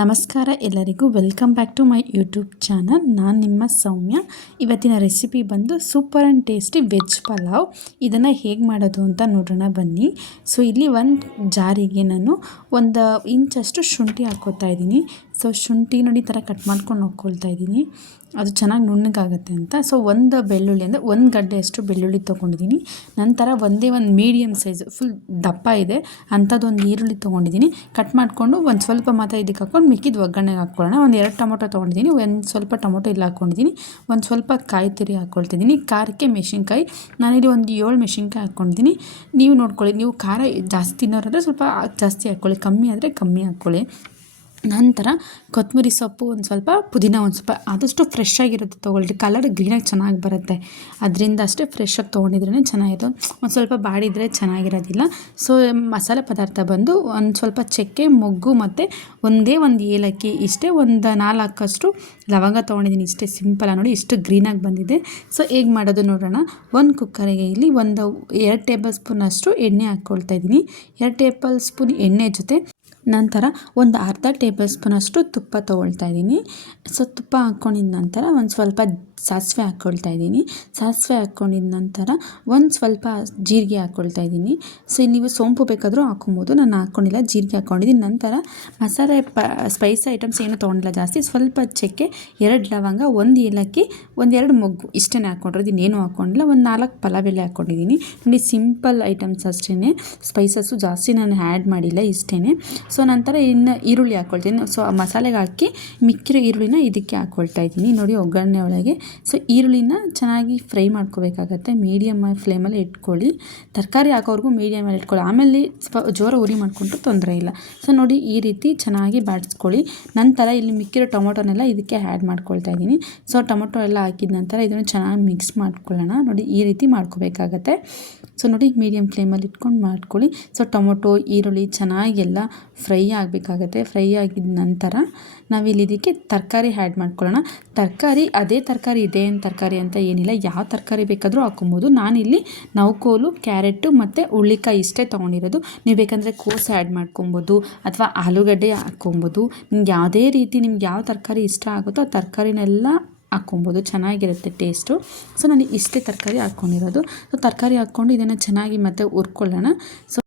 ನಮಸ್ಕಾರ ಎಲ್ಲರಿಗೂ welcome back to my YouTube channel. ನಾನು ನಿಮ್ಮ ಸೌಮ್ಯ. ಇವತ್ತಿನ ರೆಸಿಪಿ ಬಂದು super and tasty veg pulao. ಇದನ್ನು ಹೇಗೆ ಮಾಡೋದು ಅಂತ ನೋಡೋಣ ಬನ್ನಿ. ಸೊ ಇಲ್ಲಿ ಒಂದು ಜಾರಿಗೆ ನಾನು 1 ಇಂಚಷ್ಟು ಶುಂಠಿ ಹಾಕ್ಕೋತಾ ಇದ್ದೀನಿ. ಸೊ ಶುಂಠಿ ನೋಡಿ ಈ ಥರ ಕಟ್ ಮಾಡ್ಕೊಂಡು ಹಾಕ್ಕೊಳ್ತಾ ಇದ್ದೀನಿ, ಅದು ಚೆನ್ನಾಗಿ ನುಣ್ಣಗಾಗುತ್ತೆ ಅಂತ. ಸೊ 1 ಬೆಳ್ಳುಳ್ಳಿ ಅಂದರೆ 1 ಗಡ್ಡೆಯಷ್ಟು ಬೆಳ್ಳುಳ್ಳಿ ತೊಗೊಂಡಿದ್ದೀನಿ. ನಂತರ ಒಂದು ಮೀಡಿಯಮ್ ಸೈಜ್ ಫುಲ್ ದಪ್ಪ ಇದೆ ಅಂಥದ್ದೊಂದು ಈರುಳ್ಳಿ ತೊಗೊಂಡಿದ್ದೀನಿ. ಕಟ್ ಮಾಡಿಕೊಂಡು ಒಂದು ಸ್ವಲ್ಪ ಮಾತ್ರ ಇದಕ್ಕೆ ಹಾಕ್ಕೊಂಡು ಮಿಕ್ಕಿದ್ದು ಒಗ್ಗರಣೆಗೆ ಹಾಕ್ಕೊಳ್ಳೋಣ. 2 ಟೊಮೊಟೊ ತೊಗೊಂಡಿದ್ದೀನಿ, ಒಂದು ಸ್ವಲ್ಪ ಟೊಮೊಟೊ ಇಲ್ಲಿ ಹಾಕ್ಕೊಂಡಿದ್ದೀನಿ, ಒಂದು ಸ್ವಲ್ಪ ಕಾಯಿ ತುರಿ ಹಾಕ್ಕೊಳ್ತಿದ್ದೀನಿ. ಖಾರಕ್ಕೆ ಮೆಣಸಿನ್ಕಾಯಿ ನಾನಿಲ್ಲಿ ಒಂದು 7 ಮೆಣಸಿನ್ಕಾಯಿ ಹಾಕ್ಕೊಂಡಿದ್ದೀನಿ. ನೀವು ನೋಡ್ಕೊಳ್ಳಿ, ನೀವು ಖಾರ ಜಾಸ್ತಿ ತಿನ್ನೋರಾದರೆ ಸ್ವಲ್ಪ ಜಾಸ್ತಿ ಹಾಕ್ಕೊಳ್ಳಿ, ಕಮ್ಮಿ ಆದರೆ ಕಮ್ಮಿ ಹಾಕ್ಕೊಳ್ಳಿ. ನಂತರ ಕೊತ್ತಂಬರಿ ಸೊಪ್ಪು, ಒಂದು ಸ್ವಲ್ಪ ಪುದೀನ, ಒಂದು ಸ್ವಲ್ಪ ಆದಷ್ಟು ಫ್ರೆಶ್ ಆಗಿರುತ್ತೆ ತೊಗೊಳ್ರಿ, ಕಲರ್ ಗ್ರೀನಾಗಿ ಚೆನ್ನಾಗಿ ಬರುತ್ತೆ. ಅದರಿಂದ ಅಷ್ಟೇ ಫ್ರೆಶಾಗಿ ತೊಗೊಂಡಿದ್ರೇ ಚೆನ್ನಾಗಿರೋದು, ಒಂದು ಸ್ವಲ್ಪ ಬಾಡಿದರೆ ಚೆನ್ನಾಗಿರೋದಿಲ್ಲ. ಸೊ ಮಸಾಲೆ ಪದಾರ್ಥ ಬಂದು ಒಂದು ಸ್ವಲ್ಪ ಚಕ್ಕೆ, ಮೊಗ್ಗು ಮತ್ತು ಒಂದೇ ಒಂದು ಏಲಕ್ಕಿ, ಇಷ್ಟೇ ಒಂದು 4 ಲವಂಗ ತೊಗೊಂಡಿದ್ದೀನಿ. ಇಷ್ಟೇ ಸಿಂಪಲ್ ನೋಡಿ, ಇಷ್ಟು ಗ್ರೀನಾಗಿ ಬಂದಿದೆ. ಸೊ ಹೇಗೆ ಮಾಡೋದು ನೋಡೋಣ. ಒಂದು ಕುಕ್ಕರಿಗೆ ಇಲ್ಲಿ 2 ಟೇಬಲ್ ಸ್ಪೂನ್ ಅಷ್ಟು ಎಣ್ಣೆ ಹಾಕ್ಕೊಳ್ತಾ ಇದ್ದೀನಿ. 2 ಟೇಬಲ್ ಸ್ಪೂನ್ ಎಣ್ಣೆ ಜೊತೆ ನಂತರ ಒಂದು ಅರ್ಧ ಟೇಬಲ್ ಸ್ಪೂನಷ್ಟು ತುಪ್ಪ ತೊಗೊಳ್ತಾ ಇದ್ದೀನಿ. ಸೊ ತುಪ್ಪ ಹಾಕ್ಕೊಂಡಿದ ನಂತರ ಒಂದು ಸ್ವಲ್ಪ ಸಾಸಿವೆ ಹಾಕ್ಕೊಳ್ತಾ ಇದ್ದೀನಿ. ಸಾಸಿವೆ ಹಾಕ್ಕೊಂಡಿದ ನಂತರ ಒಂದು ಸ್ವಲ್ಪ ಜೀರಿಗೆ ಹಾಕ್ಕೊಳ್ತಾ ಇದ್ದೀನಿ. ಸೊ ನೀವು ಸೋಂಪು ಬೇಕಾದರೂ ಹಾಕ್ಕೊಬೋದು, ನಾನು ಹಾಕ್ಕೊಂಡಿಲ್ಲ, ಜೀರಿಗೆ ಹಾಕ್ಕೊಂಡಿದ್ದೀನಿ. ನಂತರ ಮಸಾಲೆ ಸ್ಪೈಸ್ ಐಟಮ್ಸ್ ಏನು ತೊಗೊಂಡಿಲ್ಲ ಜಾಸ್ತಿ, ಸ್ವಲ್ಪ ಚಕ್ಕೆ, 2 ಲವಂಗ, 1 ಏಲಕ್ಕಿ, 1-2 ಮೊಗ್ಗು, ಇಷ್ಟೇ ಹಾಕ್ಕೊಂಡಿರೋದು, ಇನ್ನೇನು ಹಾಕ್ಕೊಂಡಿಲ್ಲ. ಒಂದು 4 ಪಲಾವ್ ಎಲೆ ಹಾಕ್ಕೊಂಡಿದ್ದೀನಿ ನೋಡಿ, ಸಿಂಪಲ್ ಐಟಮ್ಸ್ ಅಷ್ಟೇ, ಸ್ಪೈಸಸ್ಸು ಜಾಸ್ತಿ ನಾನು ಆ್ಯಡ್ ಮಾಡಿಲ್ಲ, ಇಷ್ಟೇ. ಸೊ ನಂತರ ಇನ್ನು ಈರುಳ್ಳಿ ಹಾಕ್ಕೊಳ್ತೀನಿ. ಸೊ ಮಸಾಲೆಗೆ ಹಾಕಿ ಮಿಕ್ಕಿರೋ ಈರುಳ್ಳಿನ ಇದಕ್ಕೆ ಹಾಕ್ಕೊಳ್ತಾ ಇದ್ದೀನಿ ನೋಡಿ ಒಗ್ಗರಣೆ ಒಳಗೆ. ಸೊ ಈರುಳ್ಳಿನ ಚೆನ್ನಾಗಿ ಫ್ರೈ ಮಾಡ್ಕೋಬೇಕಾಗತ್ತೆ, ಮೀಡಿಯಮ್ ಫ್ಲೇಮಲ್ಲಿ ಇಟ್ಕೊಳ್ಳಿ. ತರಕಾರಿ ಹಾಕೋವರೆಗೂ ಮೀಡಿಯಮಲ್ಲಿ ಇಟ್ಕೊಳ್ಳಿ, ಆಮೇಲೆ ಜೋರ ಉರಿ ಮಾಡಿಕೊಂಡ್ರು ತೊಂದರೆ ಇಲ್ಲ. ಸೊ ನೋಡಿ ಈ ರೀತಿ ಚೆನ್ನಾಗಿ ಬಾಡಿಸ್ಕೊಳ್ಳಿ. ನಂತರ ಇಲ್ಲಿ ಮಿಕ್ಕಿರೋ ಟೊಮೊಟೊನೆಲ್ಲ ಇದಕ್ಕೆ ಆ್ಯಡ್ ಮಾಡ್ಕೊಳ್ತಾ ಇದ್ದೀನಿ. ಸೊ ಟೊಮೊಟೊ ಎಲ್ಲ ಹಾಕಿದ ನಂತರ ಇದನ್ನು ಚೆನ್ನಾಗಿ ಮಿಕ್ಸ್ ಮಾಡ್ಕೊಳ್ಳೋಣ. ನೋಡಿ ಈ ರೀತಿ ಮಾಡ್ಕೋಬೇಕಾಗತ್ತೆ. ಸೊ ನೋಡಿ ಮೀಡಿಯಮ್ ಫ್ಲೇಮಲ್ಲಿ ಇಟ್ಕೊಂಡು ಮಾಡ್ಕೊಳ್ಳಿ. ಸೊ ಟೊಮೊಟೊ, ಈರುಳ್ಳಿ ಚೆನ್ನಾಗಿ ಎಲ್ಲ ಫ್ರೈ ಆಗಬೇಕಾಗತ್ತೆ. ಫ್ರೈ ಆಗಿದ ನಂತರ ನಾವಿಲ್ಲಿ ಇದಕ್ಕೆ ತರಕಾರಿ ಆ್ಯಡ್ ಮಾಡ್ಕೊಳ್ಳೋಣ. ತರಕಾರಿ ಅದೇ ತರಕಾರಿ ಇದೇನು ತರಕಾರಿ ಅಂತ ಏನಿಲ್ಲ, ಯಾವ ತರಕಾರಿ ಬೇಕಾದರೂ ಹಾಕ್ಕೊಬೋದು. ನಾನಿಲ್ಲಿ ನವಕೋಲು, ಕ್ಯಾರೆಟು ಮತ್ತು ಹುಳ್ಳಿಕಾಯಿ ಇಷ್ಟೇ ತೊಗೊಂಡಿರೋದು. ನೀವು ಬೇಕಂದರೆ ಕೋಸು ಆ್ಯಡ್ ಮಾಡ್ಕೊಬೋದು ಅಥವಾ ಆಲೂಗಡ್ಡೆ ಹಾಕ್ಕೊಬೋದು. ನಿಮ್ಗೆ ಯಾವುದೇ ರೀತಿ ನಿಮ್ಗೆ ಯಾವ ತರಕಾರಿ ಇಷ್ಟ ಆಗುತ್ತೋ ಆ ತರಕಾರಿನೆಲ್ಲ ಹಾಕ್ಕೊಬೋದು, ಚೆನ್ನಾಗಿರುತ್ತೆ ಟೇಸ್ಟು. ಸೊ ನಾನು ಇಷ್ಟೇ ತರಕಾರಿ ಹಾಕ್ಕೊಂಡಿರೋದು. ಸೊ ತರಕಾರಿ ಹಾಕ್ಕೊಂಡು ಇದನ್ನು ಚೆನ್ನಾಗಿ ಮತ್ತೆ ಹುರ್ಕೊಳ್ಳೋಣ. ಸೊ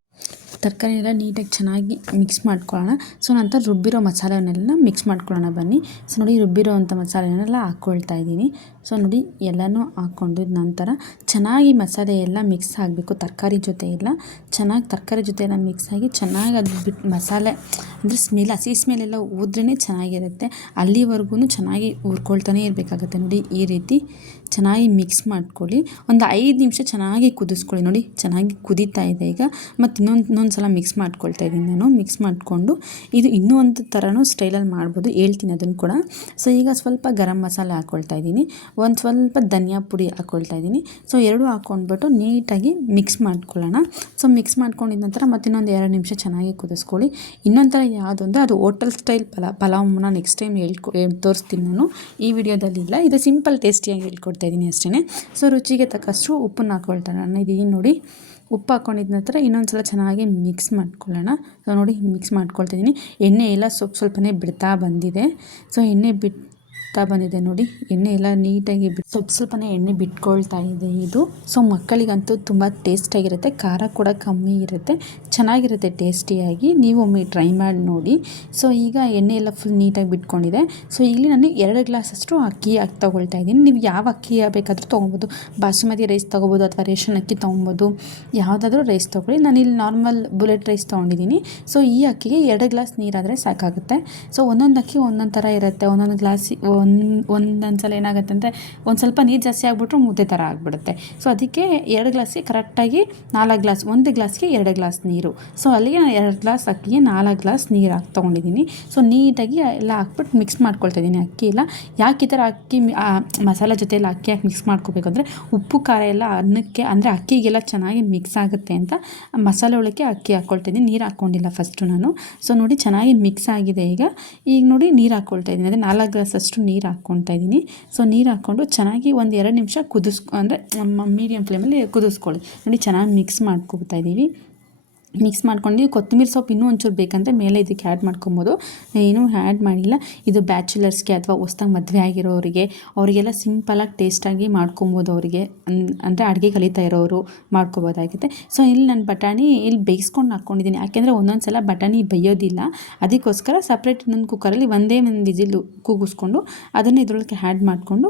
ತರಕಾರಿ ಎಲ್ಲ ನೀಟಾಗಿ ಚೆನ್ನಾಗಿ ಮಿಕ್ಸ್ ಮಾಡ್ಕೊಳ್ಳೋಣ. ಸೊ ನಂತರ ರುಬ್ಬಿರೋ ಮಸಾಲೆನೆಲ್ಲ ಮಿಕ್ಸ್ ಮಾಡ್ಕೊಳ್ಳೋಣ ಬನ್ನಿ. ಸೊ ನೋಡಿ ರುಬ್ಬಿರೋ ಅಂಥ ಮಸಾಲೆನೆಲ್ಲ ಹಾಕ್ಕೊಳ್ತಾ ಇದ್ದೀನಿ. ಸೊ ನೋಡಿ ಎಲ್ಲನೂ ಹಾಕ್ಕೊಂಡಿದ ನಂತರ ಚೆನ್ನಾಗಿ ಮಸಾಲೆ ಎಲ್ಲ ಮಿಕ್ಸ್ ಆಗಬೇಕು, ತರಕಾರಿ ಜೊತೆ ಎಲ್ಲ ಚೆನ್ನಾಗಿ ತರಕಾರಿ ಜೊತೆ ಎಲ್ಲ ಮಿಕ್ಸ್ ಆಗಿ ಚೆನ್ನಾಗಿ ಅದು ಬಿಟ್ಟು ಮಸಾಲೆ ಅಂದರೆ ಸ್ಮೆಲ್, ಹಸಿ ಸ್ಮೆಲ್ಲೆಲ್ಲ ಹೋದ್ರೇ ಚೆನ್ನಾಗಿರುತ್ತೆ. ಅಲ್ಲಿವರೆಗೂ ಚೆನ್ನಾಗಿ ಹುರ್ಕೊಳ್ತಾನೆ ಇರಬೇಕಾಗತ್ತೆ. ನೋಡಿ ಈ ರೀತಿ ಚೆನ್ನಾಗಿ ಮಿಕ್ಸ್ ಮಾಡ್ಕೊಳ್ಳಿ. ಒಂದು 5 ನಿಮಿಷ ಚೆನ್ನಾಗಿ ಕುದಿಸ್ಕೊಳ್ಳಿ. ನೋಡಿ ಚೆನ್ನಾಗಿ ಕುದೀತಾ ಇದೆ ಈಗ. ಮತ್ತು ಇನ್ನೊಂದು ಸಲ ಮಿಕ್ಸ್ ಮಾಡ್ಕೊಳ್ತಾ ಇದ್ದೀನಿ ನಾನು. ಮಿಕ್ಸ್ ಮಾಡಿಕೊಂಡು ಇದು ಇನ್ನೂ ಒಂದು ಥರನೂ ಸ್ಟೈಲಲ್ಲಿ ಮಾಡ್ಬೋದು, ಹೇಳ್ತೀನಿ ಅದನ್ನು ಕೂಡ. ಸೊ ಈಗ ಸ್ವಲ್ಪ ಗರಂ ಮಸಾಲೆ ಹಾಕ್ಕೊಳ್ತಾ ಇದ್ದೀನಿ, ಒಂದು ಸ್ವಲ್ಪ ಧನಿಯಾ ಪುಡಿ ಹಾಕ್ಕೊಳ್ತಾ ಇದ್ದೀನಿ. ಸೊ 2 ಹಾಕ್ಕೊಂಡ್ಬಿಟ್ಟು ನೀಟಾಗಿ ಮಿಕ್ಸ್ ಮಾಡ್ಕೊಳ್ಳೋಣ. ಸೊ ಮಿಕ್ಸ್ ಮಾಡ್ಕೊಂಡಿದ ನಂತರ ಮತ್ತೆ ಇನ್ನೊಂದು 2 ನಿಮಿಷ ಚೆನ್ನಾಗಿ ಕುದಿಸ್ಕೊಳ್ಳಿ. ಇನ್ನೊಂದು ಥರ ಯಾವುದು ಅಂದರೆ ಅದು ಹೋಟೆಲ್ ಸ್ಟೈಲ್ ಪಲಾವ್ನ ನೆಕ್ಸ್ಟ್ ಟೈಮ್ ತೋರಿಸ್ತೀನಿ ನಾನು, ಈ ವಿಡಿಯೋದಲ್ಲಿ ಇಲ್ಲ. ಇದು ಸಿಂಪಲ್ ಟೇಸ್ಟಿಯಾಗಿ ಹೇಳ್ಕೊಡ್ತಾ ಇದ್ದೀನಿ ಅಷ್ಟೇ. ಸೊ ರುಚಿಗೆ ತಕ್ಕಷ್ಟು ಉಪ್ಪನ್ನು ಹಾಕ್ಕೊಳ್ತಾನೆ ನಾನು. ಇದೀನಿ ನೋಡಿ, ಉಪ್ಪು ಹಾಕ್ಕೊಂಡಿದ ನಂತರ ಇನ್ನೊಂದು ಸಲ ಚೆನ್ನಾಗಿ ಮಿಕ್ಸ್ ಮಾಡ್ಕೊಳ್ಳೋಣ. ಸೊ ನೋಡಿ ಮಿಕ್ಸ್ ಮಾಡ್ಕೊಳ್ತಿದ್ದೀನಿ. ಎಣ್ಣೆ ಎಲ್ಲ ಸ್ವಲ್ಪನೇ ಬಿಡ್ತಾ ಬಂದಿದೆ. ಸೊ ಎಣ್ಣೆ ಬಿಡ್ತಾ ಬಂದಿದೆ ನೋಡಿ, ಎಣ್ಣೆ ಎಲ್ಲ ನೀಟಾಗಿ ಸ್ವಲ್ಪನೇ ಎಣ್ಣೆ ಬಿಟ್ಕೊಳ್ತಾ ಇದೆ ಇದು. ಸೊ ಮಕ್ಕಳಿಗಂತೂ ತುಂಬ ಟೇಸ್ಟಾಗಿರುತ್ತೆ, ಖಾರ ಕೂಡ ಕಮ್ಮಿ ಇರುತ್ತೆ, ಚೆನ್ನಾಗಿರುತ್ತೆ ಟೇಸ್ಟಿಯಾಗಿ. ನೀವು ಒಮ್ಮೆ ಟ್ರೈ ಮಾಡಿ ನೋಡಿ. ಸೊ ಈಗ ಎಣ್ಣೆ ಎಲ್ಲ ಫುಲ್ ನೀಟಾಗಿ ಬಿಟ್ಕೊಂಡಿದೆ. ಸೊ ಇಲ್ಲಿ ನಾನು 2 ಗ್ಲಾಸಷ್ಟು ಅಕ್ಕಿ ತೊಗೊಳ್ತಾ ಇದ್ದೀನಿ. ನೀವು ಯಾವ ಅಕ್ಕಿ ಬೇಕಾದರೂ ತೊಗೊಬೋದು, ಬಾಸುಮತಿ ರೈಸ್ ತೊಗೋಬೋದು ಅಥವಾ ರೇಷನ್ ಅಕ್ಕಿ ತೊಗೊಬೋದು, ಯಾವುದಾದ್ರೂ ರೈಸ್ ತೊಗೊಳ್ಳಿ. ನಾನು ಇಲ್ಲಿ ನಾರ್ಮಲ್ ಬುಲೆಟ್ ರೈಸ್ ತೊಗೊಂಡಿದ್ದೀನಿ. ಸೊ ಈ ಅಕ್ಕಿಗೆ 2 ಗ್ಲಾಸ್ ನೀರಾದರೆ ಸಾಕಾಗುತ್ತೆ. ಸೊ ಒಂದೊಂದು ಅಕ್ಕಿ ಒಂದೊಂದು ಥರ ಇರುತ್ತೆ, ಒಂದೊಂದು ಗ್ಲಾಸ್ ಒಂದೊಂದು ಸಲ ಏನಾಗುತ್ತೆ ಅಂದರೆ ಒಂದು ಸ್ವಲ್ಪ ನೀರು ಜಾಸ್ತಿ ಆಗಿಬಿಟ್ರೆ ಮುದ್ದೆ ಥರ ಆಗಿಬಿಡುತ್ತೆ. ಸೊ ಅದಕ್ಕೆ 2 ಗ್ಲಾಸಿಗೆ ಕರೆಕ್ಟಾಗಿ 4 ಗ್ಲಾಸ್, 1 ಗ್ಲಾಸ್ಗೆ 2 ಗ್ಲಾಸ್ ನೀರು. ಸೊ ಅಲ್ಲಿಗೆ ನಾನು 2 ಗ್ಲಾಸ್ ಅಕ್ಕಿಗೆ 4 ಗ್ಲಾಸ್ ನೀರು ತೊಗೊಂಡಿದ್ದೀನಿ. ಸೊ ನೀಟಾಗಿ ಎಲ್ಲ ಹಾಕ್ಬಿಟ್ಟು ಮಿಕ್ಸ್ ಮಾಡ್ಕೊಳ್ತಾ ಇದ್ದೀನಿ. ಅಕ್ಕಿ ಎಲ್ಲ ಯಾಕೆ ಈ ಥರ ಅಕ್ಕಿ ಮಸಾಲೆ ಜೊತೆ ಎಲ್ಲ ಅಕ್ಕಿ ಹಾಕಿ ಮಿಕ್ಸ್ ಮಾಡ್ಕೋಬೇಕು ಅಂದರೆ ಉಪ್ಪು ಖಾರ ಎಲ್ಲ ಅನ್ನಕ್ಕೆ ಅಂದರೆ ಅಕ್ಕಿಗೆಲ್ಲ ಚೆನ್ನಾಗಿ ಮಿಕ್ಸ್ ಆಗುತ್ತೆ ಅಂತ ಮಸಾಲೆ ಒಳಕ್ಕೆ ಅಕ್ಕಿ ಹಾಕ್ಕೊಳ್ತಾ ಇದ್ದೀನಿ, ನೀರು ಹಾಕ್ಕೊಂಡಿಲ್ಲ ಫಸ್ಟು ನಾನು. ಸೊ ನೋಡಿ ಚೆನ್ನಾಗಿ ಮಿಕ್ಸ್ ಆಗಿದೆ ಈಗ ನೋಡಿ ನೀರು ಹಾಕ್ಕೊಳ್ತಾ ಇದ್ದೀನಿ, ಅದೇ 4 ಗ್ಲಾಸ್ ಅಷ್ಟು ನೀರು ಹಾಕ್ಕೊಳ್ತಾ ಇದ್ದೀನಿ. ಸೊ ನೀರು ಹಾಕ್ಕೊಂಡು ಚೆನ್ನಾಗಿ ಒಂದು 2 ನಿಮಿಷ ಅಂದರೆ ಮೀಡಿಯಮ್ ಫ್ಲೇಮಲ್ಲಿ ಕುದಿಸ್ಕೊಳ್ಳಿ. ನೋಡಿ ಚೆನ್ನಾಗಿ ಮಿಕ್ಸ್ ಮಾಡ್ಕೊಳ್ತಾ ಇದ್ದೀವಿ. ಮಿಕ್ಸ್ ಮಾಡ್ಕೊಂಡು ಕೊತ್ತಂಬರಿ ಸೊಪ್ಪು ಇನ್ನೂ ಒಂಚೂರು ಬೇಕಂದರೆ ಮೇಲೆ ಇದಕ್ಕೆ ಆ್ಯಡ್ ಮಾಡ್ಕೊಬೋದು. ಏನೂ ಆ್ಯಡ್ ಮಾಡಿಲ್ಲ. ಇದು ಬ್ಯಾಚುಲರ್ಸ್ಗೆ ಅಥವಾ ಹೊಸ್ದಾಗಿ ಮದುವೆ ಆಗಿರೋರಿಗೆ ಅವರಿಗೆಲ್ಲ ಸಿಂಪಲಾಗಿ ಟೇಸ್ಟಾಗಿ ಮಾಡ್ಕೊಬೋದು. ಅವರಿಗೆ ಅಂದರೆ ಅಡುಗೆ ಕಲಿತಾ ಇರೋರು ಮಾಡ್ಕೊಬೋದಾಗಿದೆ. ಸೊ ಇಲ್ಲಿ ನಾನು ಬಟಾಣಿ ಇಲ್ಲಿ ಬೇಯಿಸ್ಕೊಂಡು ಹಾಕ್ಕೊಂಡಿದ್ದೀನಿ. ಯಾಕೆಂದರೆ ಒಂದೊಂದು ಸಲ ಬಟಾಣಿ ಬೇಯೋದಿಲ್ಲ, ಅದಕ್ಕೋಸ್ಕರ ಸಪ್ರೇಟ್ ಇನ್ನೊಂದು ಕುಕ್ಕರಲ್ಲಿ ಒಂದೇ ಒಂದು ವಿಸಿಲ್ ಕೂಗಿಸ್ಕೊಂಡು ಅದನ್ನು ಇದರೊಳಗೆ ಆ್ಯಡ್ ಮಾಡಿಕೊಂಡು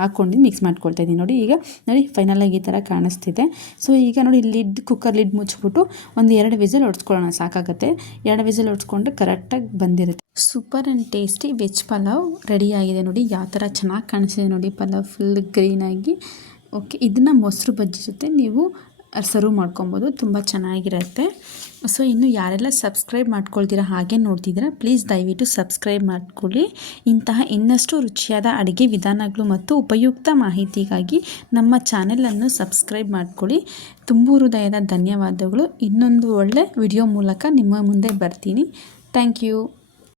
ಹಾಕ್ಕೊಂಡು ಮಿಕ್ಸ್ ಮಾಡ್ಕೊಳ್ತಾಯಿದ್ದೀನಿ. ನೋಡಿ ಈಗ ನೋಡಿ ಫೈನಲಾಗಿ ಈ ಥರ ಕಾಣಿಸ್ತಿದೆ. ಸೊ ಈಗ ನೋಡಿ ಕುಕ್ಕರ್ ಲಿಡ್ ಮುಚ್ಚಿಬಿಟ್ಟು ಒಂದು 2 ವಿಸಿಲ್ ಹೊಡ್ಸ್ಕೊಳ್ಳೋಣ, ಸಾಕಾಗುತ್ತೆ. 2 ವಿಸಿಲ್ ಹೊಡ್ಸ್ಕೊಂಡ್ರೆ ಕರೆಕ್ಟಾಗಿ ಬಂದಿರುತ್ತೆ. Super and tasty veg pulao ರೆಡಿಯಾಗಿದೆ. ನೋಡಿ ಯಾವ ಥರ ಚೆನ್ನಾಗಿ ಕಾಣಿಸಿದೆ ನೋಡಿ, ಪಲಾವ್ ಫುಲ್ ಗ್ರೀನಾಗಿ. ಓಕೆ, ಇದನ್ನು ಮೊಸರು ಬಜ್ಜಿ ಜೊತೆ ನೀವು ಸರ್ವ್ ಮಾಡ್ಕೊಬೋದು, ತುಂಬ ಚೆನ್ನಾಗಿರುತ್ತೆ. ಸೊ ಇನ್ನು ಯಾರೆಲ್ಲ ಸಬ್ಸ್ಕ್ರೈಬ್ ಮಾಡ್ಕೊಳ್ತೀರಾ ಹಾಗೆ ನೋಡ್ತಿದ್ದೀರಾ, ಪ್ಲೀಸ್ ದಯವಿಟ್ಟು ಸಬ್ಸ್ಕ್ರೈಬ್ ಮಾಡ್ಕೊಳ್ಳಿ. ಇಂತಹ ಇನ್ನಷ್ಟು ರುಚಿಯಾದ ಅಡುಗೆ ವಿಧಾನಗಳು ಮತ್ತು ಉಪಯುಕ್ತ ಮಾಹಿತಿಗಾಗಿ ನಮ್ಮ ಚಾನೆಲನ್ನು ಸಬ್ಸ್ಕ್ರೈಬ್ ಮಾಡ್ಕೊಳ್ಳಿ. ತುಂಬ ಹೃದಯದ ಧನ್ಯವಾದಗಳು. ಇನ್ನೊಂದು ಒಳ್ಳೆ ವಿಡಿಯೋ ಮೂಲಕ ನಿಮ್ಮ ಮುಂದೆ ಬರ್ತೀನಿ. Thank you.